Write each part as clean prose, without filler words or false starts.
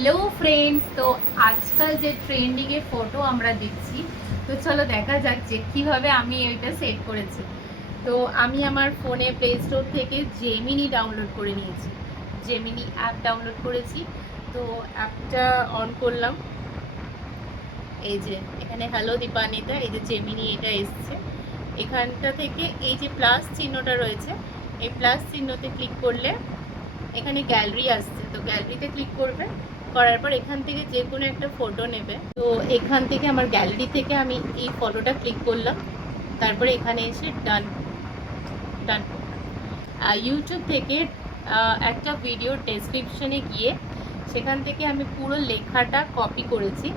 Hello friends, তো আজকাল যে ট্রেন্ডিংয়ে ফটো আমরা দেখছি, তো চলো দেখা যাক যে কীভাবে আমি এটা সেট করেছি। তো আমি আমার ফোনে প্লে স্টোর থেকে জেমিনি ডাউনলোড করে নিয়েছি, জেমিনি অ্যাপ ডাউনলোড করেছি। তো অ্যাপটা অন করলাম, এই যে এখানে হ্যালো দীপানিতা, এই যে জেমিনি এটা এসছে। এখানটা থেকে এই যে প্লাস চিহ্নটা রয়েছে, এই প্লাস চিহ্নতে ক্লিক করলে এখানে গ্যালারি আসছে, তো গ্যালারিতে ক্লিক করবে। করার পর এখান থেকে যে কোনো একটা ফটো নেবে। তো এখান থেকে আমার গ্যালারি থেকে আমি এই ফটোটা ক্লিক করলাম, তারপরে এখানে এসে ডান ডান। ইউটিউব থেকে একটা ভিডিও ডেসক্রিপশনে গিয়ে সেখান থেকে আমি পুরো লেখাটা কপি করেছি,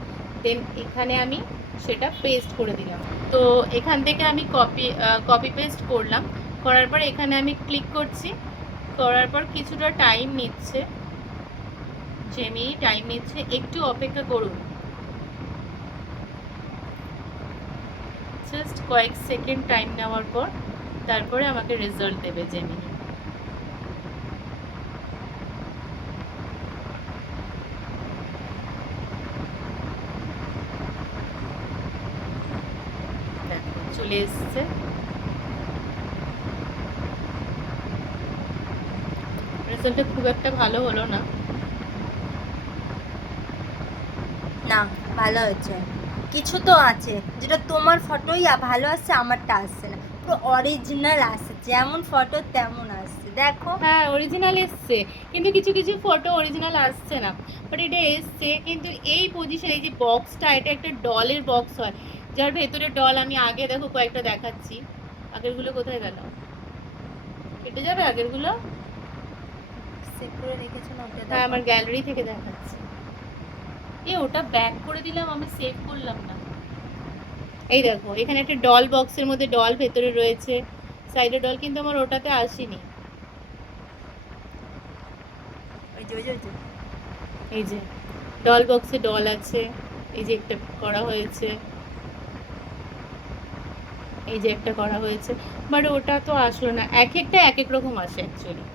দেন এখানে আমি সেটা পেস্ট করে দিলাম। তো এখান থেকে আমি কপি পেস্ট করলাম, করার পর এখানে আমি ক্লিক করছি। করার পর কিছুটা টাইম নিচ্ছে, জেমিনি টাইম নিচ্ছে, একটু অপেক্ষা করুন, জাস্ট কয়েক সেকেন্ড টাইম নেওয়ার পর তারপরে আমাকে রেজাল্ট দেবে জেমিনি। দেখো চলে এসছে। রেজাল্টটা খুব একটা ভালো হলো না। না, ভালো হয়েছে। কিছু তো আছে যেটা তোমার ফটোই ভালো আসছে, আমারটা আসছে না। পুরো অরিজিনাল আসছে, যেমন ফটো তেমন আসছে। দেখো, হ্যাঁ অরিজিনাল এসছে, কিন্তু কিছু কিছু ফটো অরিজিনাল আসছে না, বাট এটা এসছে। কিন্তু এই পজিশন, এই যে বক্সটা, এটা একটা ডলের বক্স হয়, যার ভেতরে ডল। আমি আগে দেখো কয়েকটা দেখাচ্ছি, আগেরগুলো কোথায় গেল? কেটে যাবে আগেরগুলো। সেভ করে রেখেছো না? ওটা হ্যাঁ দেখো। আমার গ্যালারি থেকে দেখাচ্ছি। ওটা ব্যাক করে দিলাম, আমি সেভ করলাম না। এই দেখো এখানে একটা ডল বক্সের মধ্যে ডল ভেতরে রয়েছে, সাইডে ডল, কিন্তু আমার ওটাতে আসেনি। ওই যে ওই যে ওই যে এই যে ডল বক্সে ডল আছে, এই যে একটা করা হয়েছে, এই যে একটা করা হয়েছে, বাট ওটা তো আসলো না। এক একটা এক এক রকম আসে অ্যাকচুয়ালি।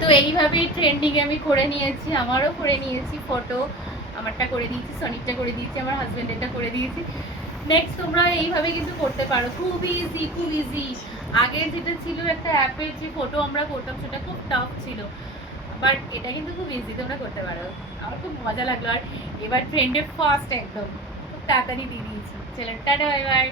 তো এইভাবেই ট্রেন্ডিং আমি করে নিয়েছি, আমারও করে নিয়েছি ফটো। আমারটা করে দিয়েছি, সনিকটা করে দিয়েছি, আমার হাজব্যান্ডেরটা করে দিয়েছি। নেক্সট তোমরা এইভাবে কিন্তু করতে পারো, খুব ইজি, খুব ইজি। আগে যেটা ছিল একটা অ্যাপের যে ফটো আমরা করতাম, সেটা খুব টাফ ছিল, বাট এটা কিন্তু খুব ইজি, তোমরা করতে পারো। আমার খুব মজা লাগলো, আর এবার ট্রেন্ডে ফার্স্ট একদম, খুব তাড়াতাড়ি দিয়ে দিয়েছি। চলো টাটা, বাই বাই।